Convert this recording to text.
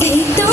They don't